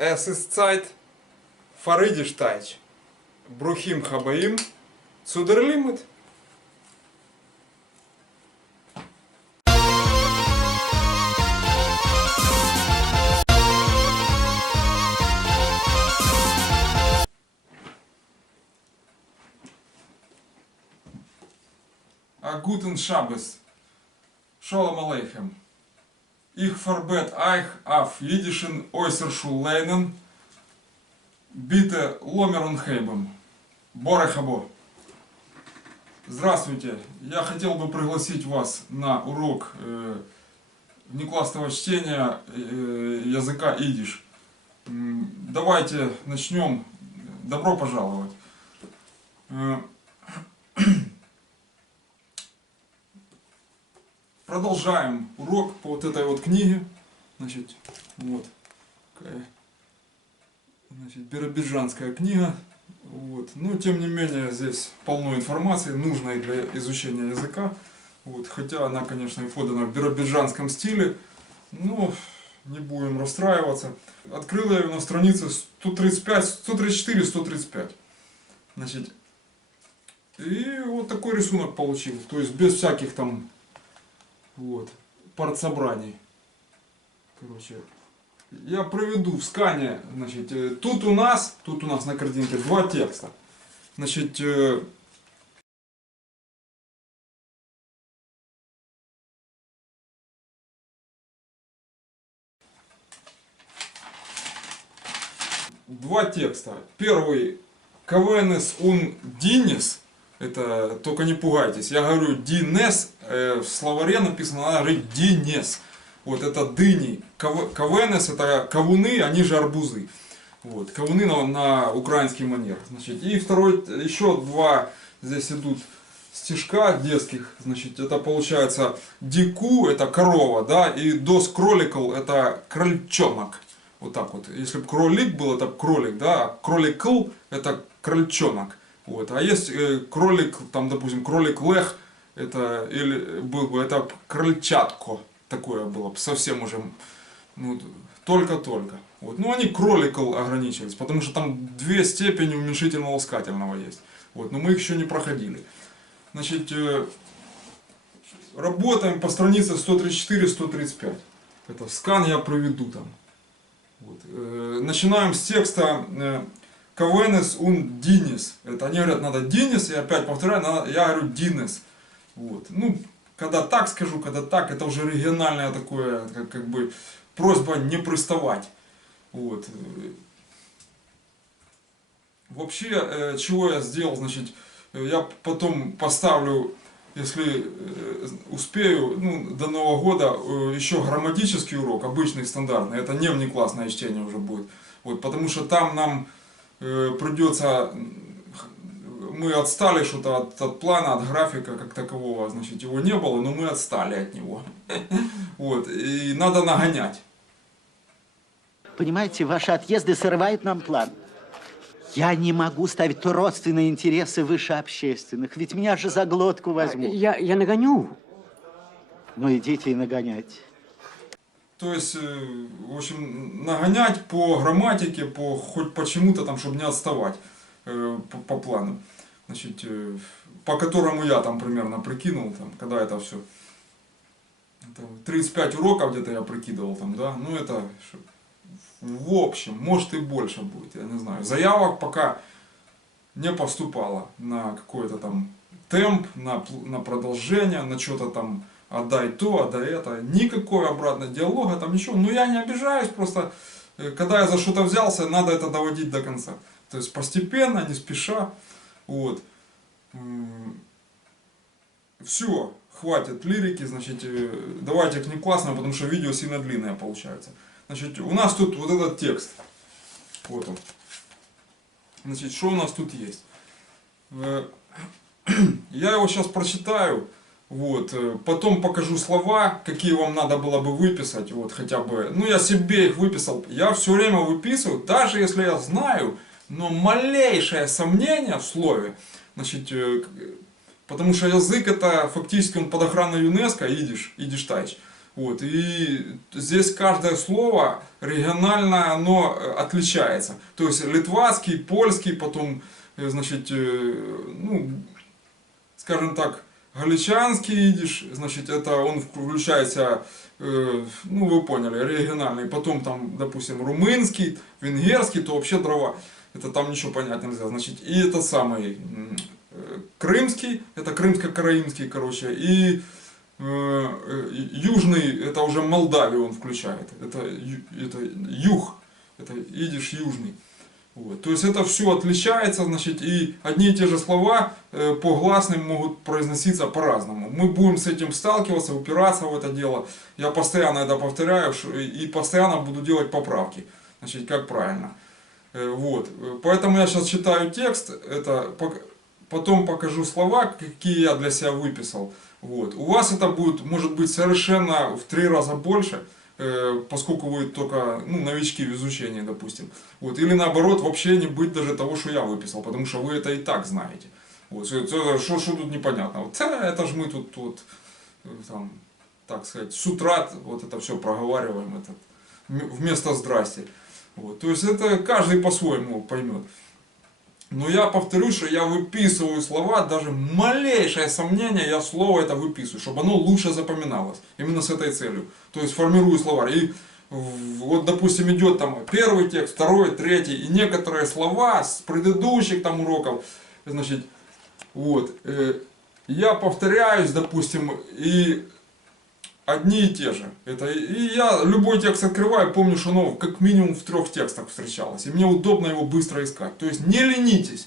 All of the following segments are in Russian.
Es ist Zeit, Faridishteich, Bruchim Habaim, zu der Limit. A guten Shabbos. Shalom Aleichem. Ich verbet euch auf jiddischen äußerschul lernen. Bitte ломер und хейбом. Борехабо. Здравствуйте. Я хотел бы пригласить вас на урок внеклассного чтения языка идиш. Давайте начнем. Добро пожаловать. Продолжаем урок по вот этой вот книге. Значит, вот. Значит, биробиджанская книга. Вот. Но тем не менее здесь полно информации, нужной для изучения языка. Вот. Хотя она, конечно, и подана в биробиджанском стиле. Но не будем расстраиваться. Открыл я ее на странице 134-135. Значит, и вот такой рисунок получил. То есть без всяких там вот партсобраний. Короче, я проведу в скане. Значит, тут у нас на картинке два текста. Значит, два текста. Первый Кавенес ун Динес. Это только не пугайтесь. Я говорю Динес, в словаре написано, надо говорить Динес. Вот это дыни. Кавенес это кавуны, они же арбузы. Вот, кавуны на украинский манер. Значит, и второй, еще два здесь идут стишка детских. Значит, это получается дику, это корова, да, и дос кроликл, это крольчонок. Вот так вот. Если бы кролик был, это кролик, да, а кроликл, это крольчонок. Вот. А есть кролик, там, допустим, кролик лех, это, или был бы, это крольчатко, такое было бы, совсем уже, ну, только-только. Вот. Ну, они кроликл ограничились, потому что там две степени уменьшительно-ласкательного есть. Вот. Но мы их еще не проходили. Значит, работаем по странице 134-135. Это скан я проведу там. Вот. Начинаем с текста Кавенес ун Динес. Это они говорят, надо Динес, и опять повторяю, я говорю Динес. Вот. Ну, когда так скажу, когда так, это уже региональное такое, как бы просьба не приставать. Вот. Вообще, чего я сделал, значит, я потом поставлю, если успею, ну, до Нового года еще грамматический урок, обычный, стандартный. Это не внеклассное чтение уже будет. Вот, потому что там нам придется, мы отстали что-то от плана, от графика как такового, значит, его не было, но мы отстали от него. Вот, и надо нагонять. Понимаете, ваши отъезды срывают нам план. Я не могу ставить родственные интересы выше общественных, ведь меня же за глотку возьмут. Я нагоню. Ну идите и нагонять. То есть, в общем, нагонять по грамматике, хоть почему-то там, чтобы не отставать по плану. Значит, по которому я там примерно прикинул, там, когда это все. 35 уроков где-то я прикидывал там, да. Ну это в общем, может и больше будет, я не знаю. Заявок пока не поступало на какой-то там темп, на продолжение, на что-то там. Отдай то, отдай это. Никакой обратного диалога, там ничего. Но я не обижаюсь, просто когда я за что-то взялся, надо это доводить до конца. То есть постепенно, не спеша. Вот. Все, хватит лирики, значит, давайте к внеклассному, потому что видео сильно длинное получается. Значит, у нас тут вот этот текст. Вот он. Значит, что у нас тут есть? Я его сейчас прочитаю. Вот, потом покажу слова, какие вам надо было бы выписать, вот хотя бы, ну я себе их выписал, я все время выписываю, даже если я знаю, но малейшее сомнение в слове, значит, потому что язык это фактически он под охраной ЮНЕСКО, идиш тайч, Вот, и здесь каждое слово регионально оно отличается. То есть литвацкий, польский, потом, значит, ну, скажем так, галичанский идиш, значит, это он включается, ну вы поняли, региональный, потом там, допустим, румынский, венгерский, то вообще дрова, это там ничего понять нельзя, значит, и это самый крымский, это крымско-караимский, короче, и южный, это уже Молдавию он включает, это юг, это идиш южный. Вот. То есть это все отличается, значит, и одни и те же слова по гласным могут произноситься по-разному. Мы будем с этим сталкиваться, упираться в это дело. Я постоянно это повторяю и постоянно буду делать поправки, значит, как правильно. Вот. Поэтому я сейчас читаю текст, это, потом покажу слова, какие я для себя выписал. Вот. У вас это будет, может быть, совершенно в 3 раза больше, поскольку вы только новички в изучении, допустим. Вот. Или наоборот, вообще не быть даже того, что я выписал, потому что вы это и так знаете. Вот. Что тут непонятно? Вот, это же мы тут вот, там, так сказать, с утра вот это все проговариваем, вместо здрасте. Вот. То есть это каждый по-своему поймет. Но я повторю, что я выписываю слова, даже малейшее сомнение, я слово это выписываю, чтобы оно лучше запоминалось. Именно с этой целью. То есть формирую словарь. И вот, допустим, идет там первый текст, второй, третий, и некоторые слова с предыдущих там уроков, значит, вот, я повторяюсь, допустим, и одни и те же. И я любой текст открываю, помню, что оно как минимум в 3 текстах встречалось. И мне удобно его быстро искать. То есть не ленитесь.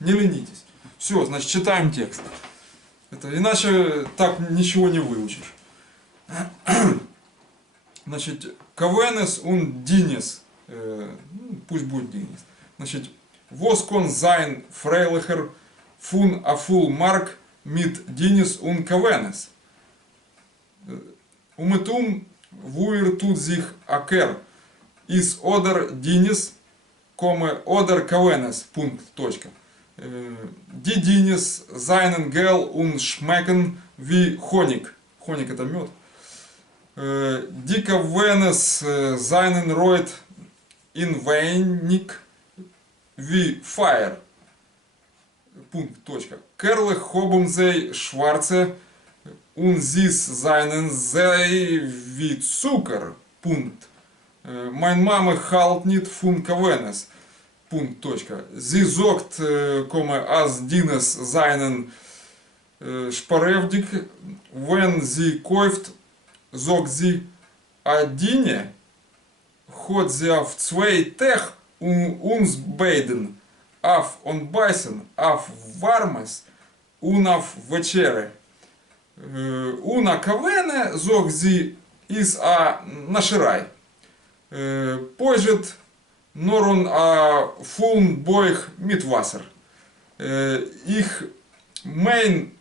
Не ленитесь. Все, значит, читаем текст. Иначе так ничего не выучишь. Значит, Кавенес und Динес. Пусть будет Динес. Значит, Воскон sein Freilicher fun a full Mark mit Динес und Кавенес. Umetum wuir tut sich aker is oder Dinis, oder Kavenes, Punkt, точка. Die Dinis seinen gel und schmecken wie Honig. Honig это мед. Die Kavenes seinen reut in wenig wie Fire. Punkt, точка. Kerle haben sie schwarze und sis seinen sei wie Zucker. Punkt. Mein Mama halt nicht von Kavenes. Punkt, точка. Sie sagt, as Dines seinen Sparevdik, wenn sie kauft, sagt sie, a Dine hat sie auf 2 Tag uns beiden, auf und beißen, auf warmes und auf Вечере. Una Kavene, sagt sie, ist a Nascherei. Pojget Norun a Fuln Boich mit Wasser. Ich mein,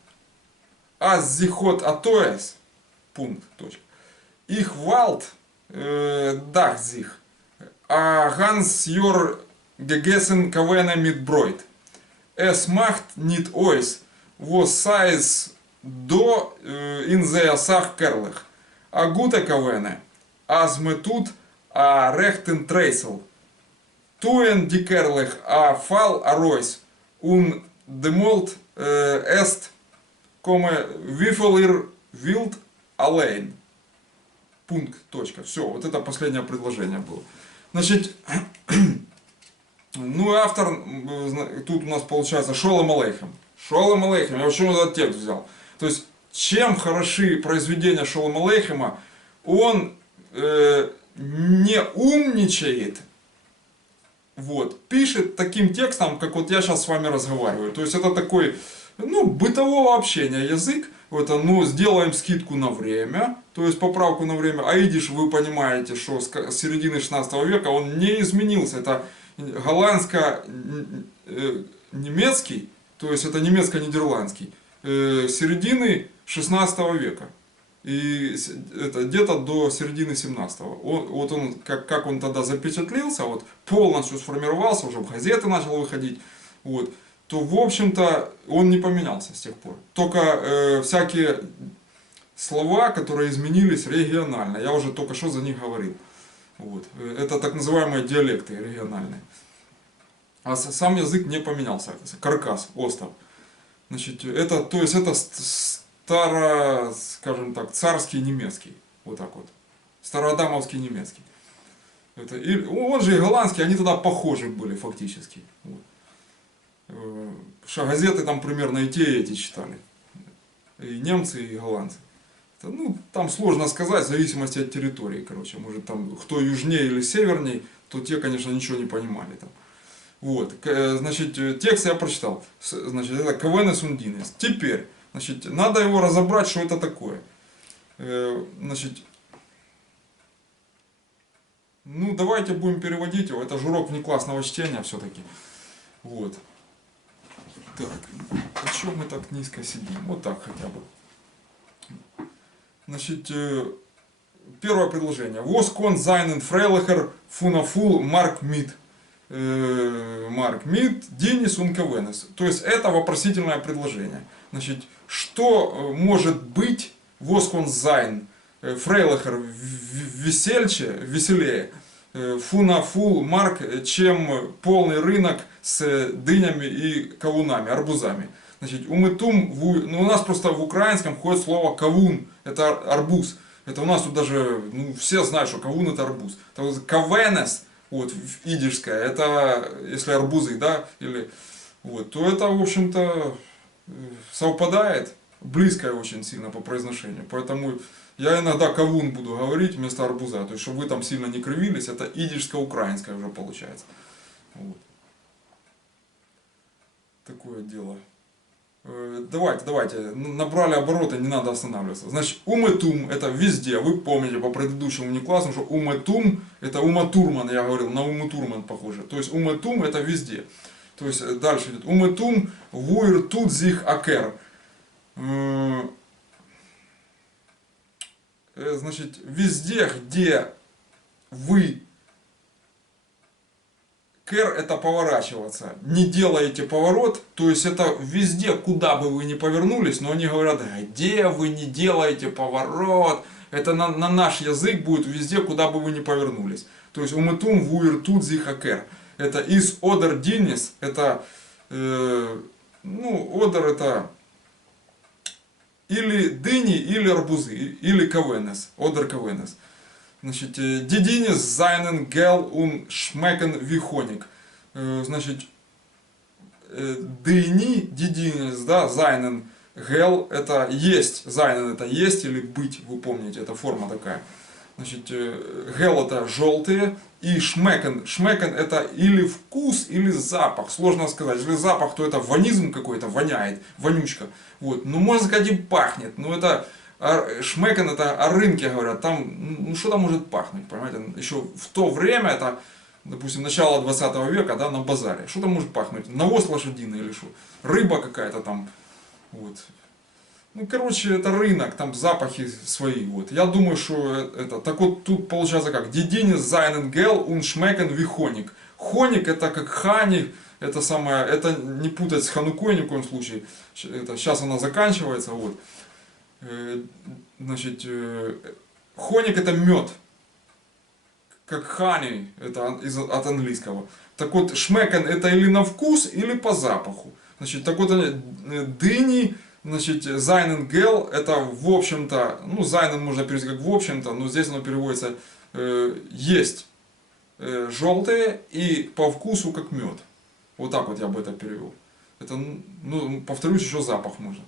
as sie hat a Toes. Punkt. Ich wald, dach sich. A ganz Jahr gegessen Kavene mit Brot. Es macht nicht ois, was sei es до in der Sach kerlich. A gute Kavene, as me tut a rechten Treisel. Tuen die kerlich a Fall a Reus und demolt est, wieviel ihr wild allein. Пункт, точка. Все, вот это последнее предложение было. Значит, ну и автор, тут у нас получается Шолом Алейхем. Шолом Алейхем, я почему этот текст взял? То есть, чем хороши произведения Шолом Алейхема, он не умничает, вот, пишет таким текстом, как вот я сейчас с вами разговариваю. То есть, это такой, бытового общения язык. Вот, сделаем скидку на время, то есть поправку на время. А идиш, вы понимаете, что с середины 16 века он не изменился. Это голландско-немецкий, то есть это немецко-нидерландский. Середины 16 века. И это где-то до середины 17-го. Вот он, как он тогда запечатлился, вот, полностью сформировался, уже в газеты начал выходить, вот, то, в общем-то, он не поменялся с тех пор. Только всякие слова, которые изменились регионально. Я уже только что за них говорил. Вот. Это так называемые диалекты региональные. А сам язык не поменялся. Каркас, остров. Значит, это, то есть это старо, скажем так, царский немецкий. Вот так вот. Староадамовский немецкий. Это, и, он же и голландский, они тогда похожи были фактически. Вот. Что газеты там примерно и те, и эти читали. И немцы, и голландцы. Это, ну, там сложно сказать, в зависимости от территории, короче. Может там, кто южнее или севернее, то те, конечно, ничего не понимали там. Вот, значит, текст я прочитал. Значит, это Кавенес Ундинес. Теперь, значит, надо его разобрать, что это такое. Значит, ну, давайте будем переводить его. Это же урок внеклассного чтения все-таки. Вот. Так, а чего мы так низко сидим? Вот так хотя бы. Значит, первое предложение. Was kon seinen Freilacher Funafull Mark mit. Марк Мид, Денис Ункавенес. То есть это вопросительное предложение. Значит, что может быть воскон зайн Фрейлахер веселее, фунафул Марк, чем полный рынок с дынями и кавунами, арбузами. Значит, умытум, ну, у нас просто в украинском ходит слово кавун, это арбуз. Это у нас тут даже, ну, все знают, что кавун это арбуз. Кавенес, вот, идишская, это, если арбузы, да, или, вот, то это, в общем-то, совпадает, близкое очень сильно по произношению. Поэтому я иногда кавун буду говорить вместо арбуза, то есть, чтобы вы там сильно не кривились, это идишско-украинское уже получается. Вот. Такое дело. Давайте, набрали обороты, не надо останавливаться. Значит, умэтум это везде, вы помните по предыдущему внеклассному, что умэтум это уматурман, я говорил, на уматурман похоже. То есть умэтум это везде. То есть дальше идет умэтум вуир тут зих акер. Значит, везде, где вы, кэр это поворачиваться, не делаете поворот, то есть это везде, куда бы вы ни повернулись, но они говорят, где вы не делаете поворот, это на наш язык будет везде, куда бы вы ни повернулись. То есть умытум вуир тут зихакер. Это из одер динис, это, ну, одер это или дыни, или арбузы, или кавенес, одер кавенес. Значит, дидинис зайнен гел ун шмекен вихоник. Значит, дыни, дидинис, да, зайнен гел, это есть, зайнен это есть или быть, вы помните, это форма такая. Значит, гел это желтые, и шмекен, шмекен это или вкус, или запах, сложно сказать. Если запах, то это ванизм какой-то, воняет, вонючка. Вот, ну можно сказать и пахнет, но это... Шмекен это о рынке говорят, там, ну что там может пахнуть, понимаете, еще в то время, это, допустим, начало 20 века, да, на базаре, что там может пахнуть, навоз лошадиный или что, рыба какая-то там, вот, ну, короче, это рынок, там запахи свои, вот, я думаю, что это, так вот, тут получается как, дидинис зайнен гел ун шмекен вихоник, хоник это как хани, это самое, это не путать с ханукой ни в коем случае, это, сейчас она заканчивается, вот. Значит, хоник это мед, как хани, это от английского. Так вот, шмекен это или на вкус, или по запаху. Значит, так вот, дыни, значит, зайнен гел, это в общем-то, ну, зайнен можно перевести как в общем-то, но здесь оно переводится есть желтые и по вкусу как мед. Вот так вот я бы это перевел. Это, ну, повторюсь, еще запах можно.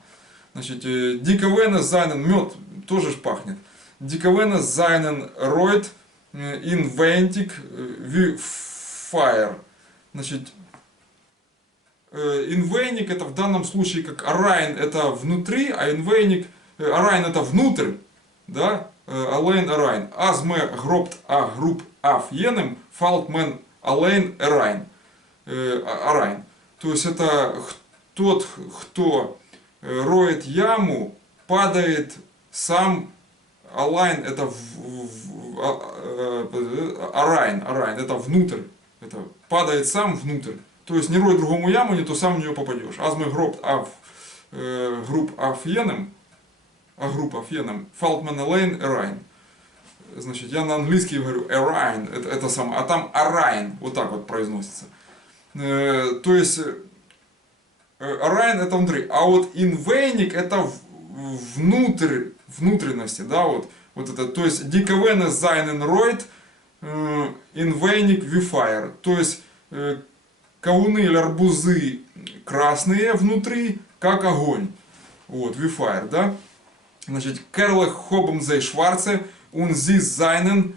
Значит, диковенес зайнен, мед тоже ж пахнет. Диковенес зайнен ройт инвентик фаер. Значит, инвейник это в данном случае как арайн это внутри, а инвейник, арайн это внутрь, да, алейн арайн. Азме гробт а груп аф енем, фалтмен алейн арайн. Арайн. То есть это тот, кто роет яму, падает сам, алайн это арайн, это внутрь, это падает сам внутрь. То есть не рой другому яму, не то сам в нее попадешь. Азмы гроб аф, груб аф енем, а группа феном. Фалтман Элейн Эрайн. Значит, я на английский говорю Эрайн, это самое, а там Арайн, вот так вот произносится. То есть, Арайн это внутри, а вот инвейник это внутренности, да, вот это, то есть, диковене зайнен ройд, инвейник вифайр, то есть, кавуны или арбузы красные внутри, как огонь. Вот, вифайр, да. Значит, Керлах Хоббемзей Шварце, он зис зайнен.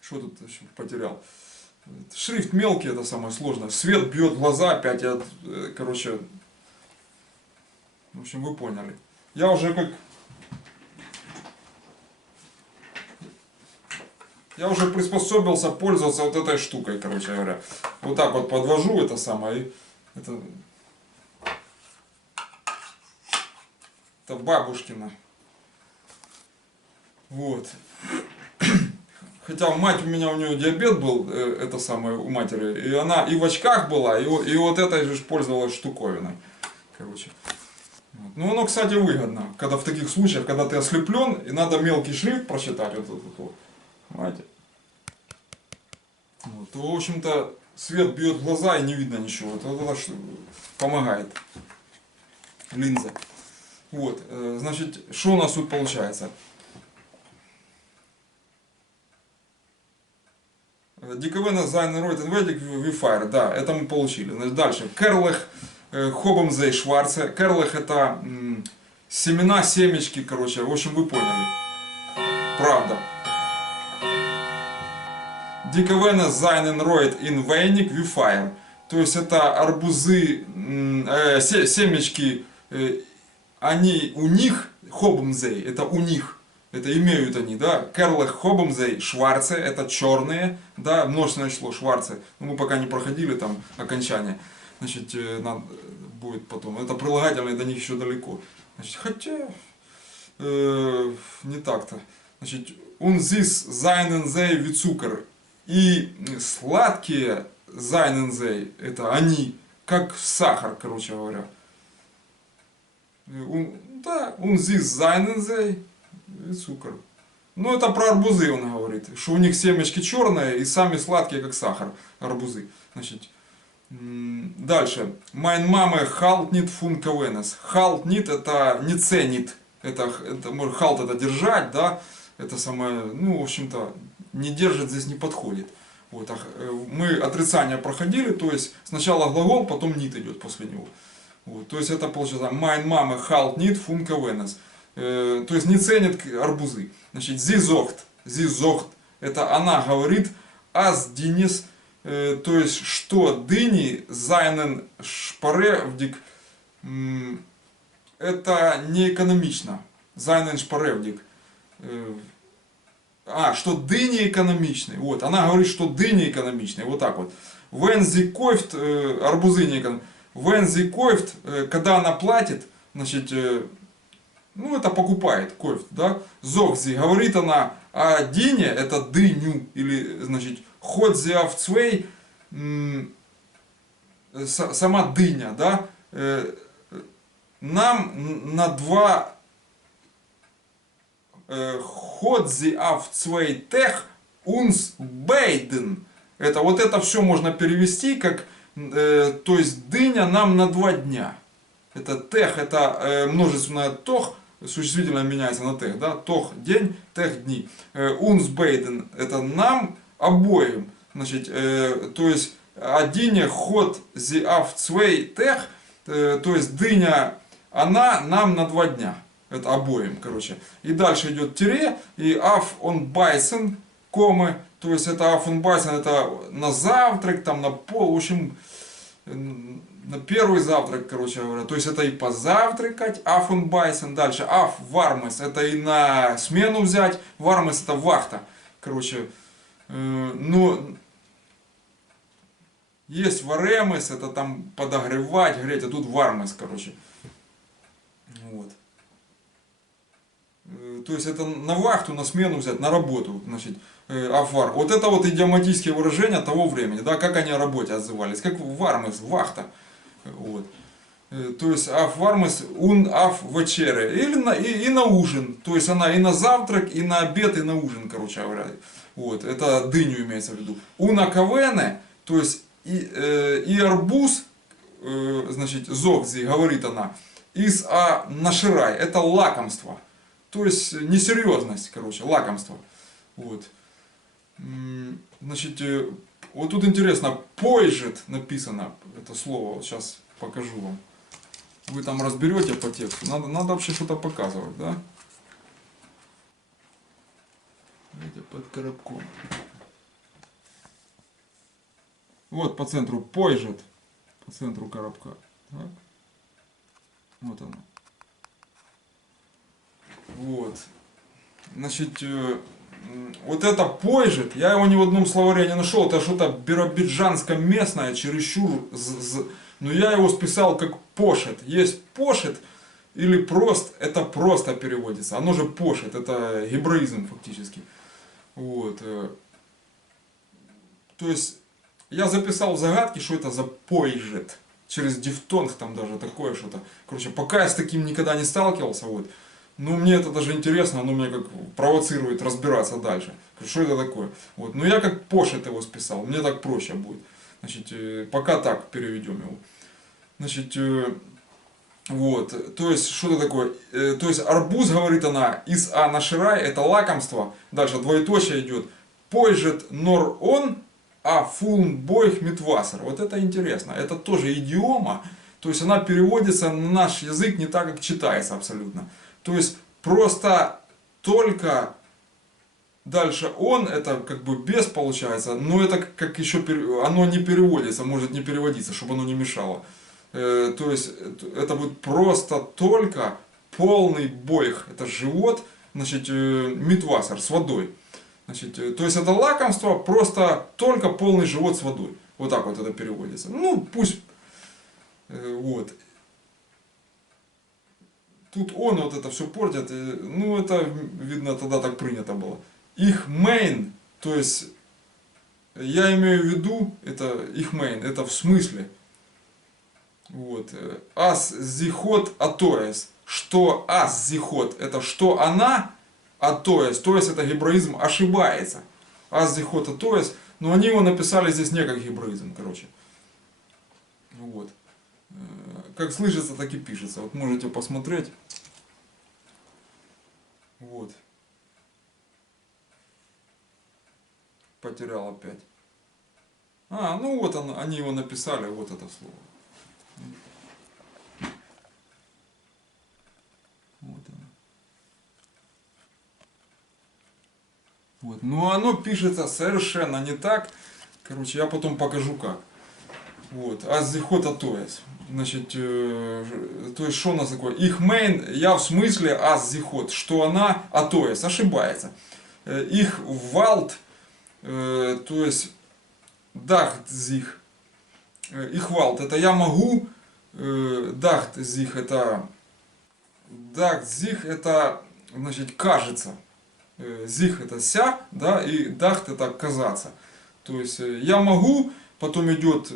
Что тут еще потерял? Шрифт мелкий, это самое сложное. Свет бьет в глаза опять. Короче, в общем, вы поняли. Я уже приспособился пользоваться вот этой штукой, короче говоря. Вот так вот подвожу это самое. Это бабушкина. Вот. Хотя мать у нее диабет был, это самое, у матери. И она и в очках была, и вот этой же пользовалась штуковиной. Короче. Вот. Ну оно, кстати, выгодно. Когда в таких случаях, когда ты ослеплен, и надо мелкий шрифт прочитать. Вот. Понимаете? Вот. То, в общем-то, свет бьет в глаза и не видно ничего. Это помогает. Линза. Вот, значит, что у нас тут получается? Диковена Зайнен Ройт Инведик Вифайр, да, это мы получили. Значит, дальше. Керлах Хоббемзей Шварце. Керлах это семена, семечки, короче, в общем, вы поняли. Правда. Диковена Зайнен Ройт Инвейник Вифайр. То есть это арбузы, семечки, они у них, Хоббемзей, это у них, это имеют они, да, Керлах Хоббемзей, Шварце, это черные, да, множественное число Шварце, но мы пока не проходили там окончание, значит, надо будет потом, это прилагательное, до них еще далеко, значит, хотя, не так-то, значит, un this seinen sei wie Zucker, и сладкие seinen sei, это они, как сахар, короче говоря. Да, он здесь зайнензей и цукор. Ну это про арбузы он говорит, что у них семечки черные и сами сладкие как сахар, арбузы. Значит, дальше. Mein Mame halt nicht von Kavenes. Halt nicht это не ценит. Это halt это держать, да. Это самое, ну в общем-то, не держит здесь не подходит. Вот, мы отрицание проходили, то есть сначала глагол, потом нит идет после него. Вот, то есть это получается mein Mame halt nicht von Kavenes. То есть не ценит арбузы. Значит, sie sagt, это она говорит, as Денис, то есть что дыни seinen шпаревдик, это не экономично. Seinen шпаревдик. Что дыни экономичные. Вот, она говорит, что дыни экономичные. Вот так вот. Wenn sie kauft, арбузы не экономичные. When sie kauft, когда она платит, значит, ну это покупает, kauft, да. Зогзи, говорит она о дине, это дыню, или, значит, ход sie auf zwei, сама дыня, да. Нам на два ход sie auf zwei Tag uns beiden. Это вот это все можно перевести как, то есть дыня нам на 2 дня. Это тех, это множественное тох, существительное меняется на тех, да, тох день, тех дни. Uns beiden это нам обоим. Значит, то есть одине ход sie auf zwei Tag, то есть дыня она нам на 2 дня. Это обоим, короче. И дальше идет тире, и auf on beißen, комы, то есть это auf on beißen, это на завтрак, там на пол, в общем, на первый завтрак, короче говоря. То есть это и позавтракать, auf on beißen, дальше auf warmes, это и на смену взять, warmes это вахта, короче. Ну, есть варемес, это там подогревать, греть, а тут warmes, короче. Вот. То есть это на вахту, на смену взять, на работу, значит, афвар. Вот это вот идиоматические выражения того времени, да, как они о работе отзывались, как вармес, вахта. Вот. То есть аф вармес ун аф вечере. Или и на ужин. То есть она и на завтрак, и на обед, и на ужин, короче говоря. Вот, это дыню имеется в виду. Уна кавене, то есть и арбуз, значит, зовзи, говорит она, из наширай, это лакомство. То есть несерьезность, короче, лакомство. Вот. Значит, вот тут интересно, пойжет написано, это слово, вот сейчас покажу вам. Вы там разберете по тексту, надо вообще что-то показывать, да? Видите, под коробком. Вот по центру пойжет, по центру коробка. Так. Вот оно. Вот. Значит, вот это пойжет, я его ни в одном словаре не нашел, это что-то биробиджанско-местное, чересчур, но я его списал как пошет. Есть пошет или прост, это просто переводится, оно же пошет, это гебраизм фактически. Вот. То есть, я записал в загадке, что это за пойжет, через дифтонг там даже такое что-то. Короче, пока я с таким никогда не сталкивался, вот. Ну, мне это даже интересно, оно меня как провоцирует разбираться дальше. Что это такое? Вот. Но я как пошет его списал, мне так проще будет. Значит, пока так переведем его. Значит, вот, то есть, что это такое? То есть, арбуз, говорит она, из наширай, это лакомство. Дальше двоеточие идет. Пойжет нор он, а фун бойх митвасер. Вот это интересно. Это тоже идиома. То есть, она переводится на наш язык не так, как читается абсолютно. То есть просто только дальше он, это как бы без получается, но это как еще оно не переводится, может не переводиться, чтобы оно не мешало. То есть это будет просто только полный бойх, это живот, значит, митвасер с водой. Значит, то есть это лакомство, просто только полный живот с водой. Вот так вот это переводится. Ну пусть вот. Тут он вот это все портит, ну это видно тогда так принято было. Их мейн, то есть я имею в виду, это их мейн, это в смысле. Вот. Ас зихот атоэс, что ас зихот, это что она, атоэс, то есть это гебраизм ошибается. Ас зихот атоэс, но они его написали здесь не как гебраизм, короче. Вот. Как слышится, так и пишется. Вот можете посмотреть. Вот. Потерял опять. Ну вот они его написали, вот это слово. Вот оно. Вот. Но оно пишется совершенно не так. Короче, я потом покажу как. Вот. Аззихота тоес. Значит, то есть что у нас такое? Их мейн, я в смысле аззихот, что она атоес, ошибается. Их валт, то есть дахтзих. Их валт, это я могу, дахтзих это, дахтзих это, значит, кажется. Зих это ся, да, и дахт это казаться. То есть я могу. Потом идет,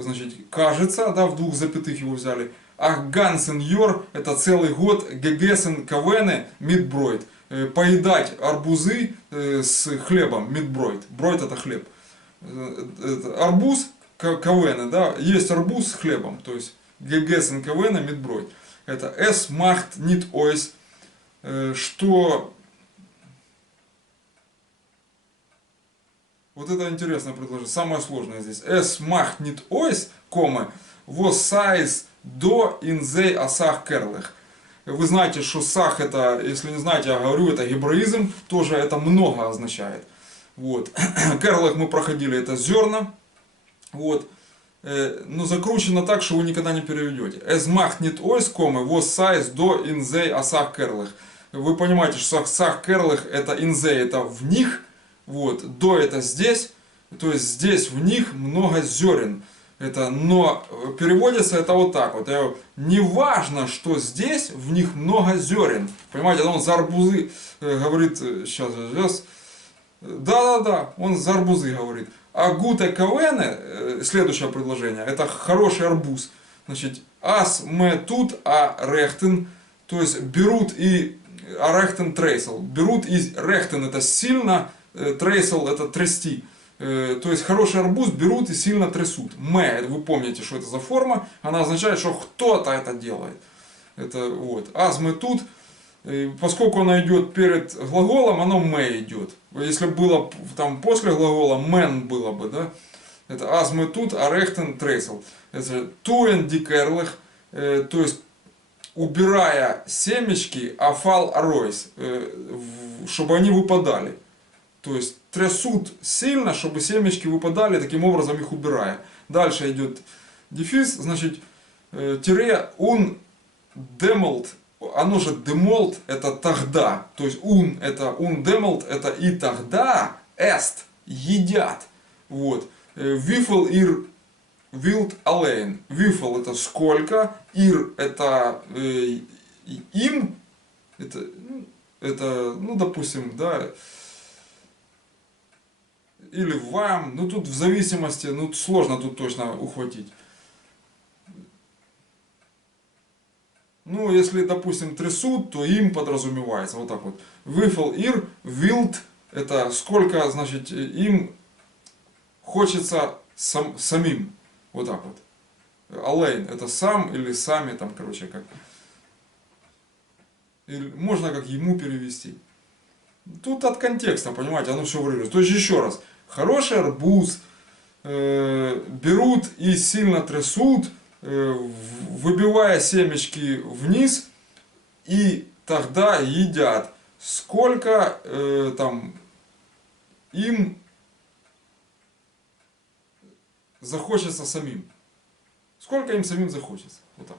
значит, кажется, да, в двух запятых его взяли. Ах, гансен йор, это целый год, гегесен кавене, мидбройд. Поедать арбузы с хлебом, мидбройд. Бройд это хлеб. Арбуз, кавене, да, есть арбуз с хлебом. То есть, гегесен кавене, мидбройд. Это эс махт нит ойс, что... Вот это интересное предложение, самое сложное здесь. Es macht nicht ois, was sais do in sei asach керлых. Вы знаете, что сах это, если не знаете, я говорю, это гебраизм, тоже это много означает. Вот. Керлых мы проходили, это зерна. Вот. Но закручено так, что вы никогда не переведете. Es macht nicht ois, was sais do in sei asach керлых. Вы понимаете, что сах керлых это in sei, это в них. Вот, до это здесь, то есть здесь в них много зерен. Это, но переводится это вот так вот. Не важно, что здесь в них много зерен. Понимаете, он за арбузы говорит, сейчас. Да, он за арбузы говорит. А гута кавене, следующее предложение, это хороший арбуз. Значит, ас ме тут а рехтен, то есть берут и арехтен трейсел. Берут и рехтен это сильно, трейсел это трясти. То есть хороший арбуз берут и сильно трясут. Ме, вы помните, что это за форма, она означает, что кто-то это делает. Это вот. Аз ме тут, поскольку она идет перед глаголом, оно ме идет. Если было там после глагола, мен было бы, да? Это аз ме тут, а рехтен трейсел. Это туен дикерлых, то есть убирая семечки, афал аройс, чтобы они выпадали. То есть трясут сильно, чтобы семечки выпадали, таким образом их убирая. Дальше идет дефис, значит, тире ун демолт, оно же демолт это тогда. То есть ун это ун демолт это и тогда эст едят. Вот. Вифл ир вилд алейн. Вифл это сколько, ир это им, это, ну допустим, да, или вам, ну тут в зависимости, ну сложно тут точно ухватить. Ну, если, допустим, трясут, то им подразумевается, вот так вот. Вифл ир, вилд, это сколько, значит, им хочется самим, вот так вот. Алейн, это сам или сами, там, короче, как. Или можно как ему перевести. Тут от контекста, понимаете, оно все вырежется. То есть, еще раз, хороший арбуз берут и сильно трясут, выбивая семечки вниз, и тогда едят. Сколько там им захочется самим. Сколько им самим захочется. Вот так.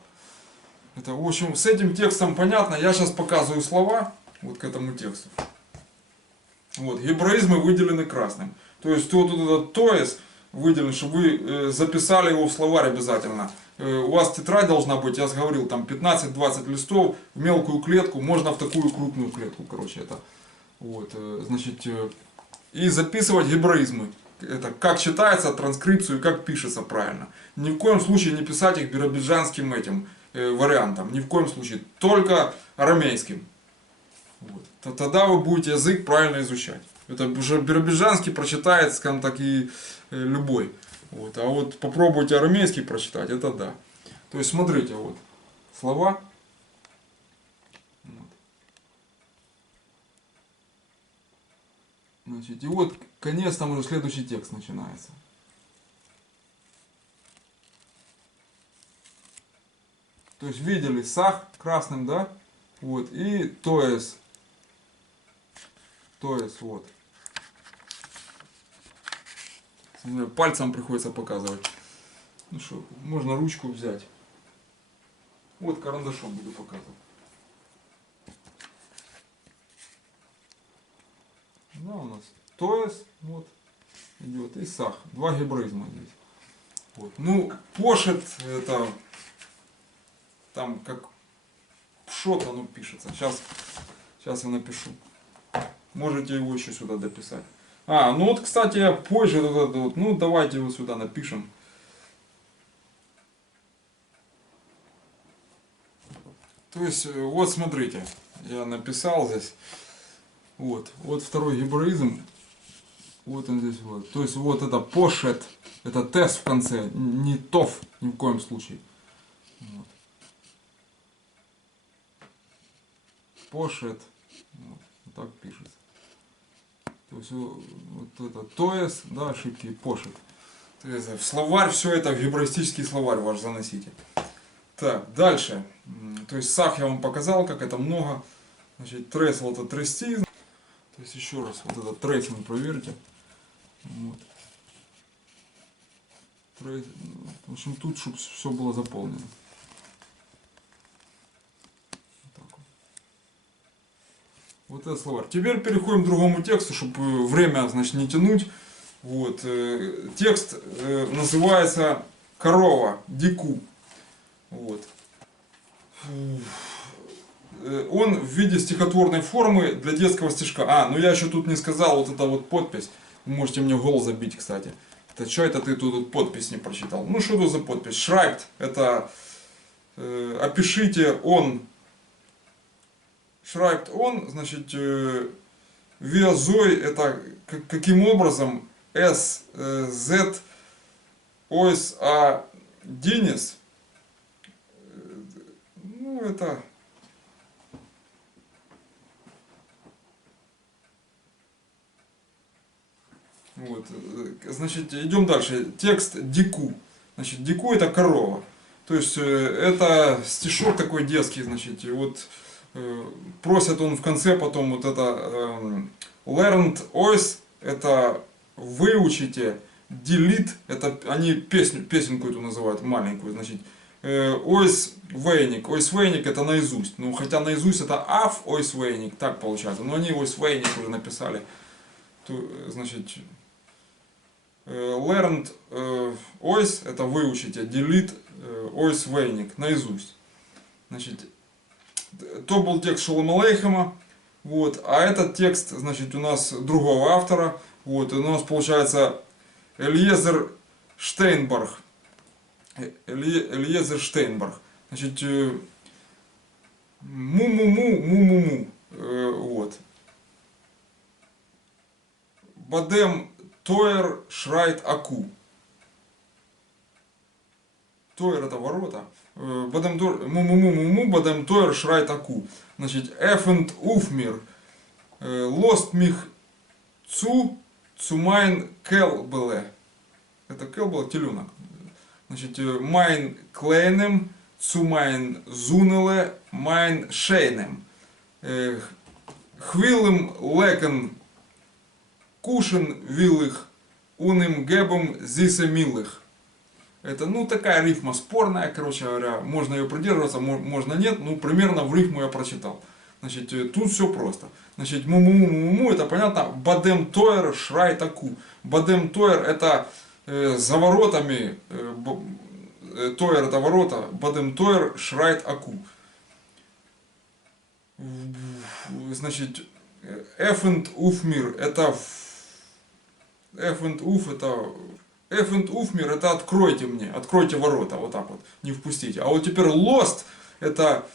Это, в общем, с этим текстом понятно. Я сейчас показываю слова вот к этому тексту. Вот, гебраизмы выделены красным. То есть вот этот тоес выделен, чтобы вы записали его в словарь обязательно. У вас тетрадь должна быть, я говорил, там 15-20 листов в мелкую клетку, можно в такую крупную клетку, короче, это. Вот, значит, и записывать гебраизмы. Это как читается, транскрипцию, как пишется правильно. Ни в коем случае не писать их биробиджанским этим вариантом, ни в коем случае, только арамейским. Вот. Тогда вы будете язык правильно изучать. Это уже биробиджанский прочитает, скажем так, и любой. Вот. А вот попробуйте арамейский прочитать, это да. То есть смотрите, вот слова. Вот. Значит, и вот конец, там уже следующий текст начинается. То есть видели сах красным, да? Вот, и тоес. Тоес, вот. Пальцем приходится показывать. Ну что, можно ручку взять. Вот карандашом буду показывать. Да, у нас тоес, вот, идет, и сах. Два гебраизма здесь. Вот. Ну, пошет, это, там, как пшот оно пишется. Сейчас я напишу. Можете его еще сюда дописать. Ну вот, кстати, я позже, вот, ну давайте его сюда напишем. То есть, вот смотрите, я написал здесь. Вот второй гебраизм. Вот он здесь вот. То есть вот это пошет, это тес в конце, не тов ни в коем случае. Вот. Пошет, вот так пишется. То есть вот это тоес, да, ошибки, пошет. То есть в словарь все это, в гебраистический словарь ваш заносите. Так, дальше. То есть сах я вам показал, как это много. Значит, тресл это трясти. То есть еще раз, вот этот трейсинг проверьте. Вот. В общем, тут, чтобы все было заполнено. Вот так вот. Вот это словарь. Теперь переходим к другому тексту, чтобы время, значит, не тянуть. Вот. Текст называется «Корова», «Дику». Вот. Он в виде стихотворной формы для детского стишка. Ну я еще тут не сказал, вот эта вот подпись. Вы можете мне гол забить, кстати. Это что это ты тут подпись не прочитал? Ну что тут за подпись? Schreibt это опишите он. Schreibt он, значит, via Zoe это каким образом S, Z, OS, A, Денис. Ну это... Вот, значит, идем дальше. Текст Дику. Значит, Дику это корова. То есть, это стишок такой детский, значит, и вот просят он в конце потом вот это learned ois, это выучите, delete, это они песенку эту называют, маленькую, значит, ois вейник это наизусть. Ну, хотя наизусть это аф ois вейник, так получается, но они ois вейник уже написали. То, значит, learned ois это выучите, delete ois вейник наизусть. Значит, то был текст Шолома Алейхема, вот, а этот текст, значит, у нас другого автора, вот, и у нас получается Элиезер Штейнберг. Элиезер Штейнберг. Значит, му-му-му, вот. Бадем Тойер Шрайт Аку. Тойер это ворота. Бадем му-му-му-му, бадем Тойер Шрайт Аку. Значит, эфент уфмир. Лост мих цумайн келбеле. Это келбеле, теленок. Значит, майн клейнем, цумайн зунеле, майн шейнем. Хвилым лекен кушен вилых, уним гебом зисе милых. Это, ну, такая рифма спорная, короче говоря, можно ее придерживаться, можно нет, ну, примерно в рифму я прочитал. Значит, тут все просто. Значит, му-му-му-му-му, это понятно, бадем тойер шрай таку. Бадем тойер это за воротами, тойер это ворота, бадем тойер шрайт аку. Значит, эфент уфмир это эфент уф это эфент уфмир это откройте мне, откройте ворота, вот так вот, не впустите. А вот теперь lost это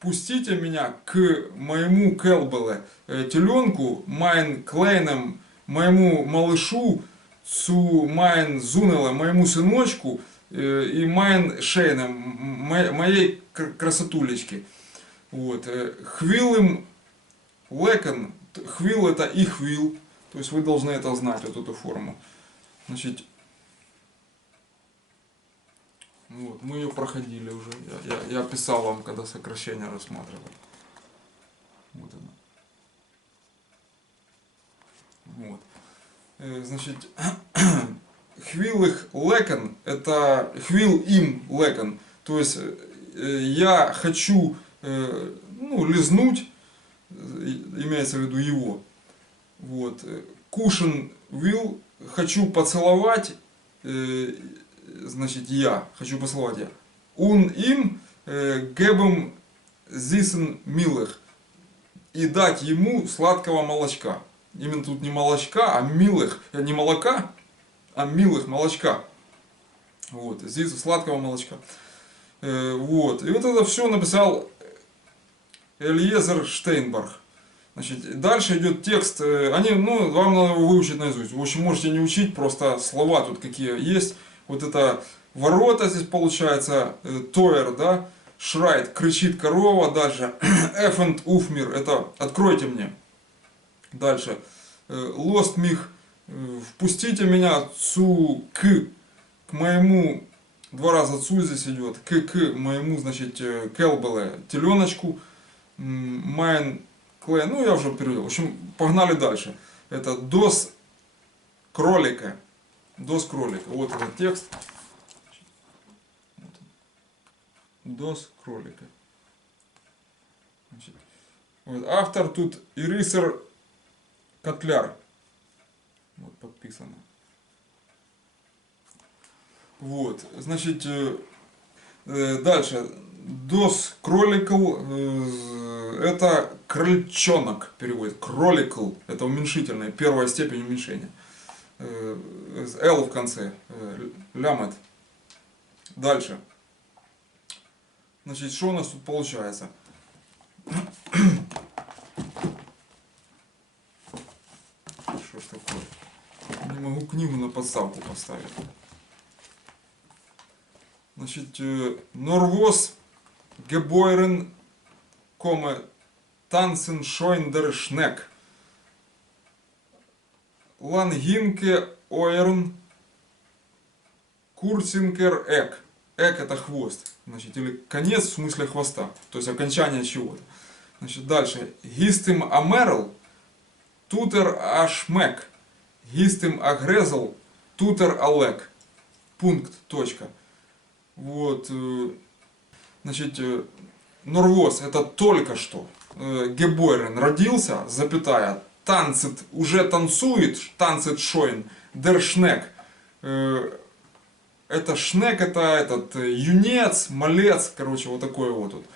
пустите меня к моему келбеле, теленку, майн клейнем, моему малышу, цу майн зунеле, моему сыночку, и майн шейнем, моей красотулечке. Вот. Хвилым лекен, хвил это и хвил, то есть вы должны это знать, вот эту форму. Значит, вот, мы ее проходили уже, я писал вам, когда сокращение рассматривал. Вот она. Вот. Значит, хвил их лекен, это хвил им лекен, то есть я хочу, ну, лизнуть, имеется в виду его. Вот. Кушен вил, хочу поцеловать, значит, я хочу поцеловать я. Ун им гебем зисен милых, и дать ему сладкого молочка. Именно тут не молочка, а милых, не молока, а милых молочка. Вот, здесь сладкого молочка. Вот, и вот это все написал Элиезер Штейнберг. Значит, дальше идет текст, они, ну, вам надо его выучить наизусть. В общем, можете не учить, просто слова тут какие есть. Вот это ворота здесь получается, тойер, да, шрайт, кричит корова, дальше, эфент уфмир, это откройте мне. Дальше, лост мих, впустите меня, цу к моему, два раза цу здесь идет, к моему, значит, келбеле, теленочку, майн клей, ну я уже перевел. В общем, погнали дальше. Это дос кролика. Дос кролика. Вот этот текст. Дос кролика. Значит, вот, автор тут Ирисер Котляр. Вот подписано. Вот, значит, дальше. Дос кроликл это крольчонок переводит. Кроликл, это уменьшительное, первая степень уменьшения. Л в конце. Лямет. Дальше. Значит, что у нас тут получается? Что ж такое? Не могу книгу на подставку поставить. Значит, Норвос Гебойрен коме Танцен Шойндер Шнек Лангинке Ойрн Курсинкер Эк. Эк это хвост. Значит, или конец в смысле хвоста. То есть окончание чего-то. Значит, дальше. Гистим Амерл Тутер Ашмек. Гистим Агрезл Тутер Алек. Пункт. Точка. Вот. Значит, Норвос это только что. Гебойрен родился, запятая. Танцет уже танцует. Танцет Шойн. Дер Шнек. Это шнек, это этот юнец, малец, короче, вот такой вот тут.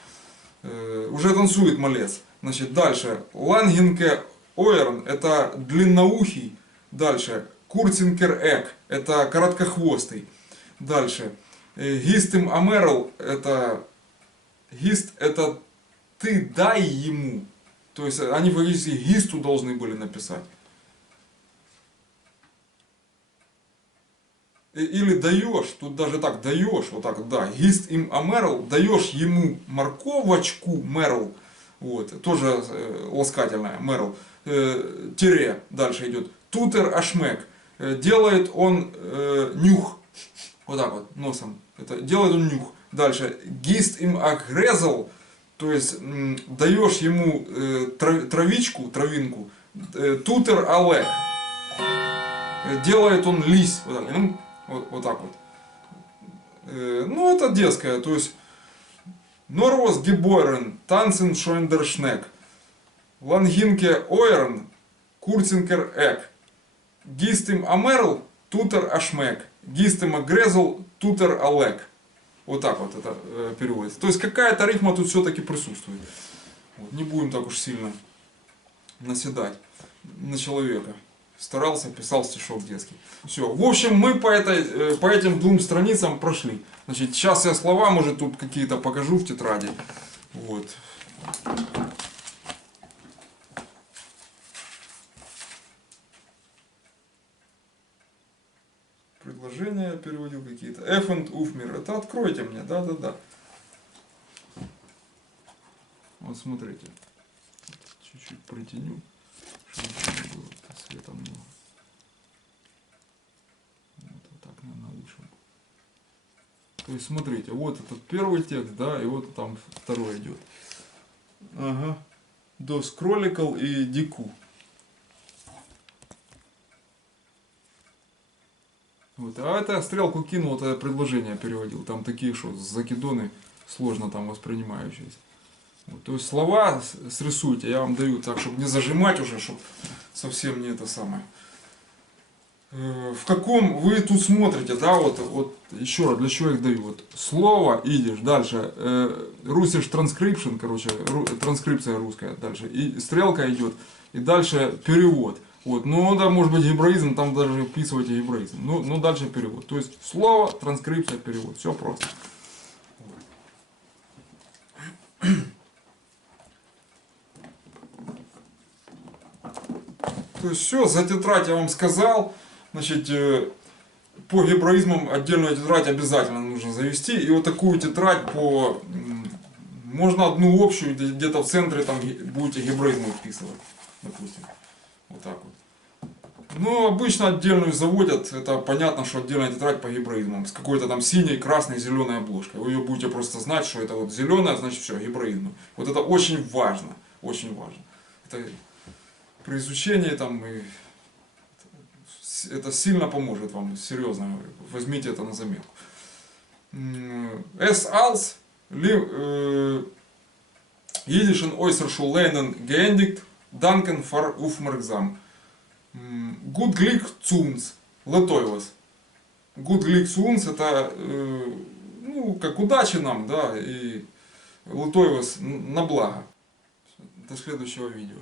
Уже танцует малец. Значит, дальше. Лангинке Ойрн, это длинноухий. Дальше. Курцинкер Эк, это короткохвостый. Дальше. Гистим Амерл, это гист, это ты дай ему. То есть они фактически гисту должны были написать. Или даешь, тут даже так даешь, вот так, да, гист им амерл, даешь ему морковочку, мерл, вот, тоже ласкательная, мерл, тире, дальше идет, тутер ашмек, делает он нюх, вот так вот, носом, это, делает он нюх, дальше, гист им агрезал, то есть даешь ему травичку, травинку, тутер алек, делает он лись, вот так, вот так вот. Ну, это детское, то есть Норвос Гебойрен, Танцен Шойндершнек, Лангинке Ойрн, Курцинкер Эк, Гистим Амерл, Тутер Ашмек, Гистим Агрезл, Тутер Алек. Вот так вот это переводится. То есть какая-то рифма тут все-таки присутствует. Вот, не будем так уж сильно наседать на человека. Старался, писал стишок детский. Все. В общем, мы по этим двум страницам прошли. Значит, сейчас я слова, может, тут какие-то покажу в тетради. Вот. Предложения я переводил какие-то. Эфенд Уфмир. Это откройте мне. Да. Вот смотрите. Чуть-чуть протяню. Чтобы не было света много. Вот так, наверное, лучше. То есть, смотрите, вот этот первый текст, да, и вот там второй идет. Ага. До скроликал и дику. Вот. А это стрелку кинул, это предложение переводил. Там такие, что закидоны сложно там воспринимающиеся. Вот, то есть слова срисуйте, я вам даю так, чтобы не зажимать уже, чтобы совсем не это самое. В каком вы тут смотрите, да, вот еще раз, для чего я их даю. Вот слово, идешь, дальше, Russisch transcription, короче, транскрипция русская, дальше, и стрелка идет, и дальше перевод. Вот, ну да, может быть гебраизм, там даже вписывайте гебраизм. Ну дальше перевод. То есть слово, транскрипция, перевод. Все просто. То есть все, за тетрадь я вам сказал. Значит, по гебраизмам отдельную тетрадь обязательно нужно завести. И вот такую тетрадь по... Можно одну общую, где-то в центре там будете гебраизмы вписывать. Допустим. Вот так вот. Но обычно отдельную заводят. Это понятно, что отдельная тетрадь по гебраизмам. С какой-то там синей, красной, зеленой обложкой. Вы ее будете просто знать, что это вот зеленая, значит все, гебраизм. Вот это очень важно. Очень важно. Это при изучении там и это сильно поможет вам, серьезно, возьмите это на заметку. Es als jüdischen Äußerschullernen geendigt, danken für Aufmerksam. Gut Glück zu uns, Летойвас. Good Glück zu uns это, ну, как удачи нам, да, и Летойвас на благо. До следующего видео.